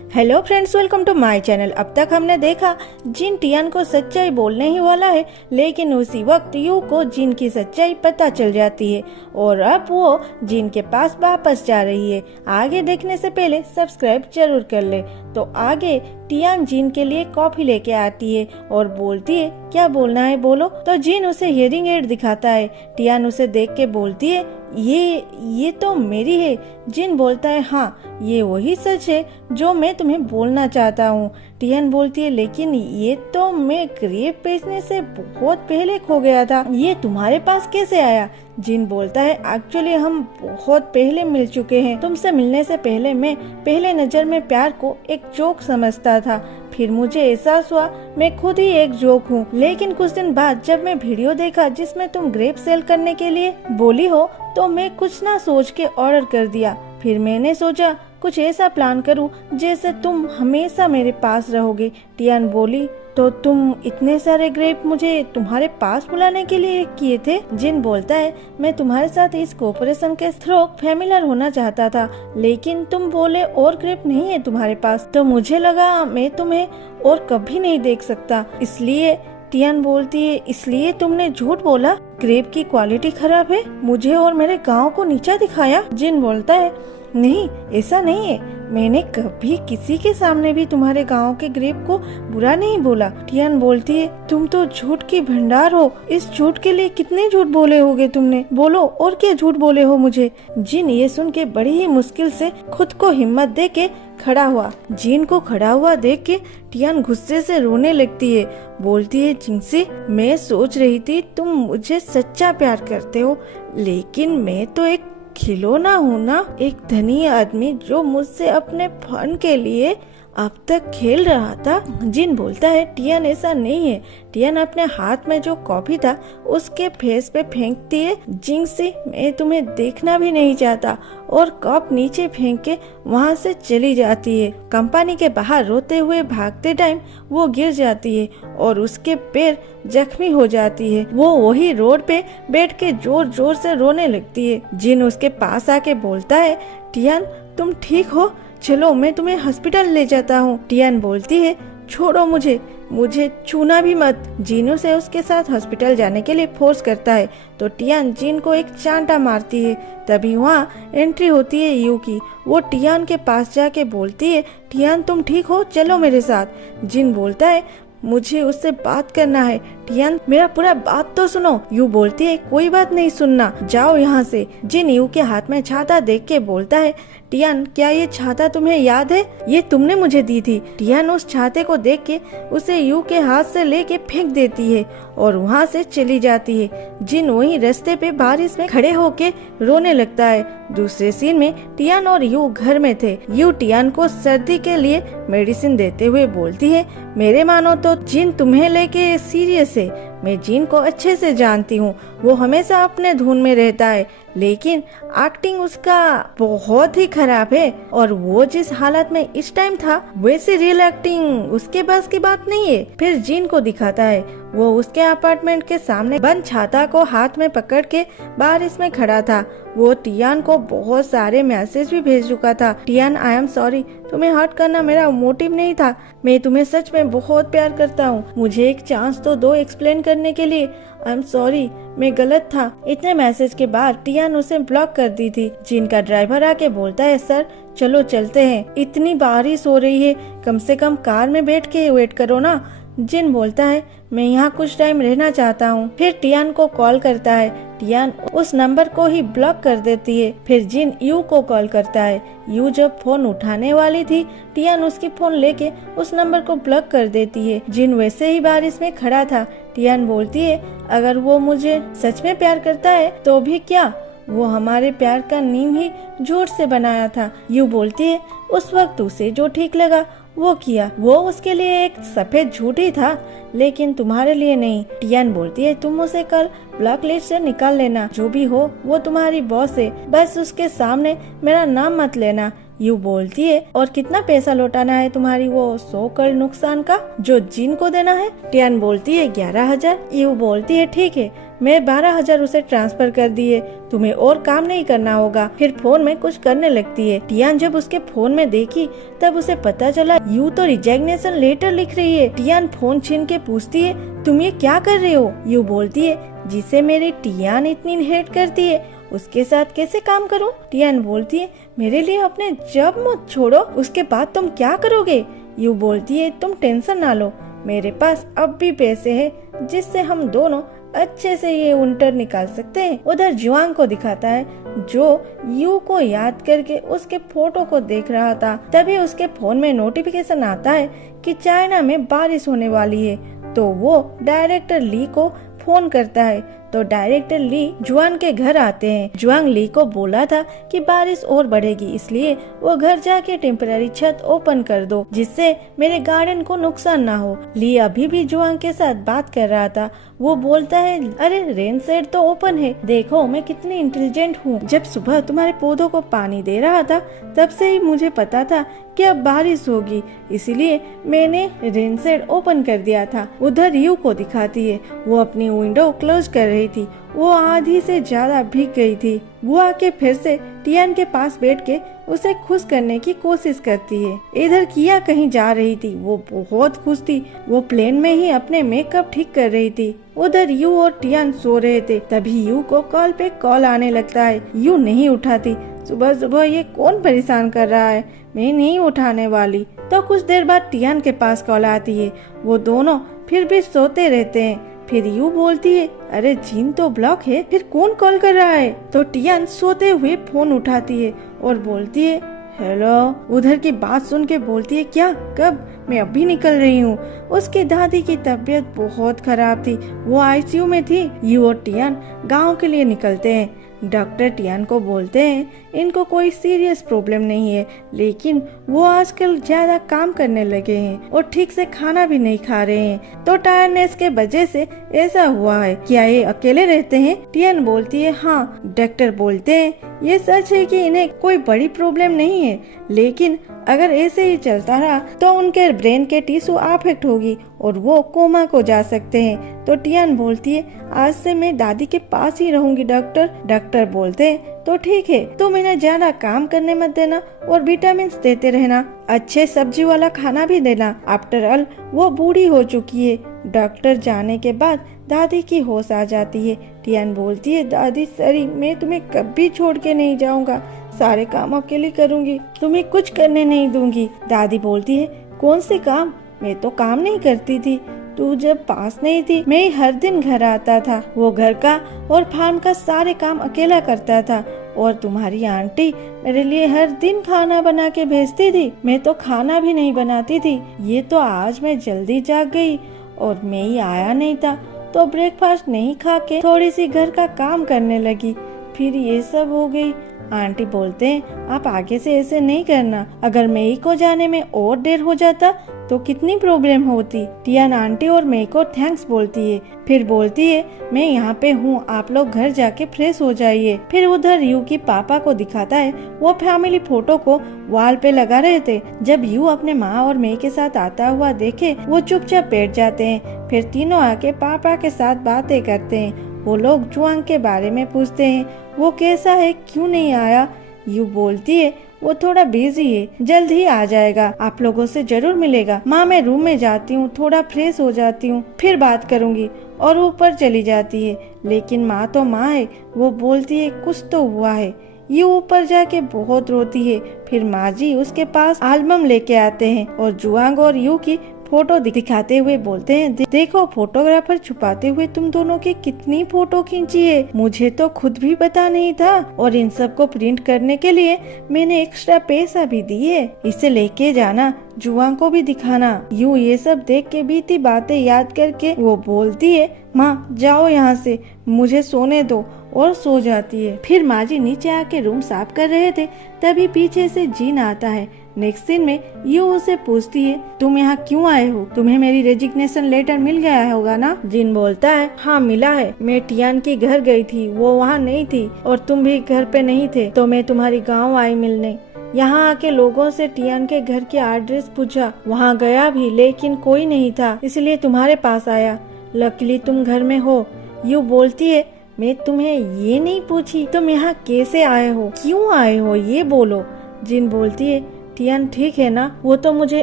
Hello friends, welcome to my channel. अब तक हमने देखा जिन टियान को सच्चाई बोलने ही वाला है, लेकिन उसी वक्त यू को जिन की सच्चाई पता चल जाती है और अब वो जिन के पास वापस जा रही है। आगे देखने से पहले सब्सक्राइब जरूर कर ले। तो आगे टियान जिन के लिए कॉफी लेके आती है और बोलती है क्या बोलना है बोलो। तो जिन उसे हियरिंग एड दिखाता है। टियान उसे देख के बोलती है ये तो मेरी है। जिन बोलता है हाँ, ये वही सच है जो मैं तुम्हें बोलना चाहता हूँ। टियान बोलती है लेकिन ये तो मैं ग्रेप बेचने से बहुत पहले खो गया था, ये तुम्हारे पास कैसे आया। जिन बोलता है एक्चुअली हम बहुत पहले मिल चुके हैं। तुमसे मिलने से पहले मैं पहले नजर में प्यार को एक जोक समझता था, फिर मुझे एहसास हुआ मैं खुद ही एक जोक हूँ। लेकिन कुछ दिन बाद जब मैं वीडियो देखा जिसमें तुम ग्रेप सेल करने के लिए बोली हो, तो मैं कुछ ना सोच के ऑर्डर कर दिया। फिर मैंने सोचा कुछ ऐसा प्लान करूं जैसे तुम हमेशा मेरे पास रहोगे। टियान बोली तो तुम इतने सारे ग्रेप मुझे तुम्हारे पास बुलाने के लिए किए थे। जिन बोलता है मैं तुम्हारे साथ इस कोऑपरेशन के थ्रू फैमिलियर होना चाहता था, लेकिन तुम बोले और ग्रेप नहीं है तुम्हारे पास, तो मुझे लगा मैं तुम्हें और कभी नहीं देख सकता, इसलिए। टियान बोलती है इसलिए तुमने झूठ बोला, ग्रेप की क्वालिटी खराब है, मुझे और मेरे गांव को नीचा दिखाया। जिन बोलता है नहीं, ऐसा नहीं है, मैंने कभी किसी के सामने भी तुम्हारे गांव के ग्रेप को बुरा नहीं बोला। टियान बोलती है तुम तो झूठ की भंडार हो, इस झूठ के लिए कितने झूठ बोले होगे तुमने, बोलो और क्या झूठ बोले हो मुझे। जिन ये सुन के बड़ी ही मुश्किल से खुद को हिम्मत दे के खड़ा हुआ। जिन को खड़ा हुआ देख के टियान गुस्से से रोने लगती है। बोलती है जिनसे मैं सोच रही थी तुम मुझे सच्चा प्यार करते हो, लेकिन मैं तो एक खिलौना हूँ ना, एक धनी आदमी जो मुझसे अपने फन के लिए अब तक खेल रहा था। जिन बोलता है टियान ऐसा नहीं है। टियान अपने हाथ में जो कॉफी था उसके फेस पे फेंकती है। जिंग से मैं तुम्हें देखना भी नहीं चाहता, और कप नीचे फेंक के वहाँ से चली जाती है। कंपनी के बाहर रोते हुए भागते टाइम वो गिर जाती है और उसके पैर जख्मी हो जाती है। वो वही रोड पे बैठ के जोर जोर से रोने लगती है। जिन उसके पास आके बोलता है टियान तुम ठीक हो, चलो मैं तुम्हें हॉस्पिटल ले जाता हूँ। टियान बोलती है छोड़ो मुझे छूना भी मत। जिन उसे उसके साथ हॉस्पिटल जाने के लिए फोर्स करता है, तो टियान जिन को एक चांटा मारती है। तभी वहाँ एंट्री होती है यू की। वो टियान के पास जाके बोलती है टियान तुम ठीक हो, चलो मेरे साथ। जिन बोलता है मुझे उससे बात करना है। टियान मेरा पूरा बात तो सुनो। यू बोलती है कोई बात नहीं सुनना, जाओ यहाँ से। जिन यू के हाथ में छाता देख के बोलता है टियान क्या ये छाता तुम्हें याद है, ये तुमने मुझे दी थी। टियान उस छाते को देख के उसे यू के हाथ से लेके फेंक देती है और वहाँ से चली जाती है। जिन वहीं रास्ते पे बारिश में खड़े होके रोने लगता है। दूसरे सीन में टियान और यू घर में थे। यू टियान को सर्दी के लिए मेडिसिन देते हुए बोलती है मेरे मानो तो जिन तुम्हें लेके सीरियस है। मैं जिन को अच्छे से जानती हूँ, वो हमेशा अपने धुन में रहता है, लेकिन एक्टिंग उसका बहुत ही खराब है, और वो जिस हालत में इस टाइम था वैसे रियल एक्टिंग उसके बस की बात नहीं है। फिर जिन को दिखाता है वो उसके अपार्टमेंट के सामने बंद छाता को हाथ में पकड़ के बारिश में खड़ा था। वो टियान को बहुत सारे मैसेज भी भेज चुका था। टियान आई एम सॉरी, तुम्हें हर्ट करना मेरा मोटिव नहीं था, मैं तुम्हें सच में बहुत प्यार करता हूँ, मुझे एक चांस तो दो एक्सप्लेन करने के लिए। आई एम सॉरी, मैं गलत था। इतने मैसेज के बाद टियान उसे ब्लॉक कर दी थी। जिनका ड्राइवर आके बोलता है सर चलो चलते हैं, इतनी बारिश हो रही है, कम से कम कार में बैठ के वेट करो ना। जिन बोलता है मैं यहाँ कुछ टाइम रहना चाहता हूँ। फिर टियान को कॉल करता है। टियान उस नंबर को ही ब्लॉक कर देती है। फिर जिन यू को कॉल करता है। यू जब फोन उठाने वाली थी, टियान उसकी फोन लेके उस नंबर को ब्लॉक कर देती है। जिन वैसे ही बारिश में खड़ा था। टियान बोलती है अगर वो मुझे सच में प्यार करता है तो भी क्या, वो हमारे प्यार का नींव ही झूठ से बनाया था। यू बोलती है उस वक्त उसे जो ठीक लगा वो किया, वो उसके लिए एक सफेद झूठ ही था, लेकिन तुम्हारे लिए नहीं। टियान बोलती है तुम उसे कल ब्लॉक लिस्ट से निकाल लेना, जो भी हो वो तुम्हारी बॉस है, बस उसके सामने मेरा नाम मत लेना। यू बोलती है, और कितना पैसा लौटाना है तुम्हारी वो 100 करोड़ नुकसान का जो जिन को देना है? टियान बोलती है 11,000। यू बोलती है ठीक है, मैं 12,000 उसे ट्रांसफर कर दिए, तुम्हें और काम नहीं करना होगा। फिर फोन में कुछ करने लगती है। टियान जब उसके फोन में देखी तब उसे पता चला यू तो रिजिग्नेशन लेटर लिख रही है। टियान फोन छीन के पूछती है तुम ये क्या कर रहे हो? यू बोलती है जिसे मेरी टियान इतनी हेट करती है उसके साथ कैसे काम करूं? टियान बोलती है मेरे लिए अपने जब मत छोड़ो, उसके बाद तुम क्या करोगे? यू बोलती है तुम टेंशन ना लो, मेरे पास अब भी पैसे हैं जिससे हम दोनों अच्छे से ये विंटर निकाल सकते हैं। उधर जुआंग को दिखाता है जो यू को याद करके उसके फोटो को देख रहा था। तभी उसके फोन में नोटिफिकेशन आता है कि चाइना में बारिश होने वाली है। तो वो डायरेक्टर ली को फोन करता है। तो डायरेक्टर ली जुआन के घर आते हैं। जुआंग ली को बोला था कि बारिश और बढ़ेगी, इसलिए वो घर जाके टेम्पररी छत ओपन कर दो जिससे मेरे गार्डन को नुकसान ना हो। ली अभी भी जुआंग के साथ बात कर रहा था। वो बोलता है अरे रेन शेड तो ओपन है, देखो मैं कितनी इंटेलिजेंट हूँ। जब सुबह तुम्हारे पौधों को पानी दे रहा था तब से ही मुझे पता था कि अब बारिश होगी, इसीलिए मैंने रेन शेड ओपन कर दिया था। उधर यू को दिखाती है, वो अपनी विंडो क्लोज कर रही थी। वो आधी से ज्यादा भीग गई थी। वो आके फिर से टियान के पास बैठ के उसे खुश करने की कोशिश करती है। इधर किया कहीं जा रही थी, वो बहुत खुश थी। वो प्लेन में ही अपने मेकअप ठीक कर रही थी। उधर यू और टियान सो रहे थे। तभी यू को कॉल पे कॉल आने लगता है। यू नहीं उठाती। सुबह सुबह ये कौन परेशान कर रहा है, मैं नहीं उठाने वाली। तो कुछ देर बाद टियान के पास कॉल आती है। वो दोनों फिर भी सोते रहते हैं। फिर यू बोलती है अरे जिन तो ब्लॉक है, फिर कौन कॉल कर रहा है? तो टियान सोते हुए फोन उठाती है और बोलती है हेलो। उधर की बात सुन के बोलती है क्या, कब? मैं अभी निकल रही हूँ। उसकी दादी की तबीयत बहुत खराब थी, वो आईसीयू में थी। यू और टियान गाँव के लिए निकलते हैं। डॉक्टर टियान को बोलते हैं इनको कोई सीरियस प्रॉब्लम नहीं है, लेकिन वो आजकल ज्यादा काम करने लगे हैं और ठीक से खाना भी नहीं खा रहे हैं। तो टायरनेस के वजह से ऐसा हुआ है। क्या ये अकेले रहते हैं? टियान बोलती है हाँ। डॉक्टर बोलते हैं ये सच है कि इन्हें कोई बड़ी प्रॉब्लम नहीं है, लेकिन अगर ऐसे ही चलता रहा तो उनके ब्रेन के टिश्यू अफेक्ट होगी और वो कोमा को जा सकते हैं। तो टियान बोलती है आज से मैं दादी के पास ही रहूंगी डॉक्टर। डॉक्टर बोलते हैं तो ठीक है, तुम इन्हें ज्यादा काम करने मत देना और विटामिन देते रहना, अच्छे सब्जी वाला खाना भी देना। आफ्टर ऑल वो बूढ़ी हो चुकी है। डॉक्टर जाने के बाद दादी की होश आ जाती है। टियान बोलती है दादी सॉरी, मैं तुम्हें कभी छोड़ के नहीं जाऊंगा, सारे काम अकेले करूंगी, तुम्हें कुछ करने नहीं दूंगी। दादी बोलती है कौन से काम? मैं तो काम नहीं करती थी, तू जब पास नहीं थी मैं हर दिन घर आता था। वो घर का और फार्म का सारे काम अकेला करता था और तुम्हारी आंटी मेरे लिए हर दिन खाना बना के भेजती थी, मैं तो खाना भी नहीं बनाती थी। ये तो आज मैं जल्दी जाग गई और मैं ही आया नहीं था तो ब्रेकफास्ट नहीं खा के थोड़ी सी घर का काम करने लगी, फिर ये सब हो गई। आंटी बोलते हैं आप आगे से ऐसे नहीं करना, अगर मेई को जाने में और देर हो जाता तो कितनी प्रॉब्लम होती। टियान आंटी और मेई को थैंक्स बोलती है, फिर बोलती है मैं यहाँ पे हूँ, आप लोग घर जाके फ्रेश हो जाइए। फिर उधर यू की पापा को दिखाता है, वो फैमिली फोटो को वॉल पे लगा रहे थे। जब यू अपने माँ और मेई के साथ आता हुआ देखे वो चुपचाप बैठ जाते हैं। फिर तीनों आके पापा के साथ बातें करते हैं। वो लोग जुआंग के बारे में पूछते हैं, वो कैसा है, क्यों नहीं आया? यू बोलती है वो थोड़ा बिजी है, जल्द ही आ जाएगा, आप लोगों से जरूर मिलेगा। माँ मैं रूम में जाती हूँ, थोड़ा फ्रेश हो जाती हूँ, फिर बात करूँगी, और ऊपर चली जाती है। लेकिन माँ तो माँ है, वो बोलती है कुछ तो हुआ है। ये ऊपर जाके बहुत रोती है। फिर माँ जी उसके पास एल्बम लेके आते हैं और जुआंग और यू की फोटो दिखाते हुए बोलते हैं देखो फोटोग्राफर छुपाते हुए तुम दोनों की कितनी फोटो खींची है, मुझे तो खुद भी पता नहीं था, और इन सब को प्रिंट करने के लिए मैंने एक्स्ट्रा पैसा भी दिए, इसे लेके जाना, जुआंग को भी दिखाना। यूं ये सब देख के बीती बातें याद करके वो बोलती है माँ जाओ यहाँ से, मुझे सोने दो, और सो जाती है। फिर माँ जी नीचे आके रूम साफ कर रहे थे, तभी पीछे से जीन आता है। नेक्स्ट सीन में यू उसे पूछती है तुम यहाँ क्यों आए हो, तुम्हें मेरी रेजिग्नेशन लेटर मिल गया होगा ना? जिन बोलता है हाँ मिला है, मैं टियान के घर गई थी, वो वहाँ नहीं थी और तुम भी घर पे नहीं थे, तो मैं तुम्हारी गाँव आई मिलने। यहाँ आके लोगों से टियान के घर की एड्रेस पूछा, वहाँ गया भी लेकिन कोई नहीं था, इसलिए तुम्हारे पास आया। लकीली तुम घर में हो। यू बोलती है, मैं तुम्हें ये नहीं पूछी तुम यहाँ कैसे आए हो, क्यों आए हो, ये बोलो। जिन बोलती है, टियान ठीक है ना, वो तो मुझे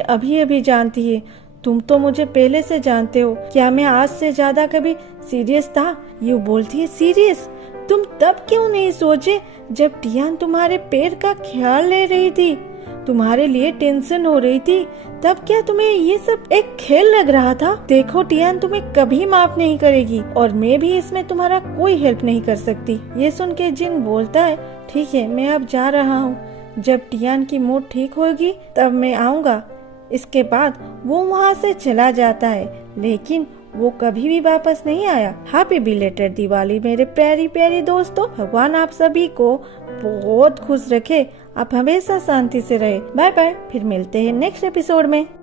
अभी अभी जानती है, तुम तो मुझे पहले से जानते हो, क्या मैं आज से ज्यादा कभी सीरियस था। यू बोलती है, सीरियस? तुम तब क्यों नहीं सोचे जब टियान तुम्हारे पैर का ख्याल ले रही थी, तुम्हारे लिए टेंशन हो रही थी, तब क्या तुम्हें ये सब एक खेल लग रहा था? देखो टियान तुम्हें कभी माफ नहीं करेगी और मैं भी इसमें तुम्हारा कोई हेल्प नहीं कर सकती। ये सुन के जिन बोलता है, ठीक है मैं अब जा रहा हूँ, जब टियान की मूड ठीक होगी तब मैं आऊँगा। इसके बाद वो वहाँ से चला जाता है, लेकिन वो कभी भी वापस नहीं आया। हैप्पी बिलेटेड दिवाली मेरे प्यारी प्यारी दोस्तों। भगवान आप सभी को बहुत खुश रखे, आप हमेशा शांति से रहे। बाय बाय, फिर मिलते हैं नेक्स्ट एपिसोड में।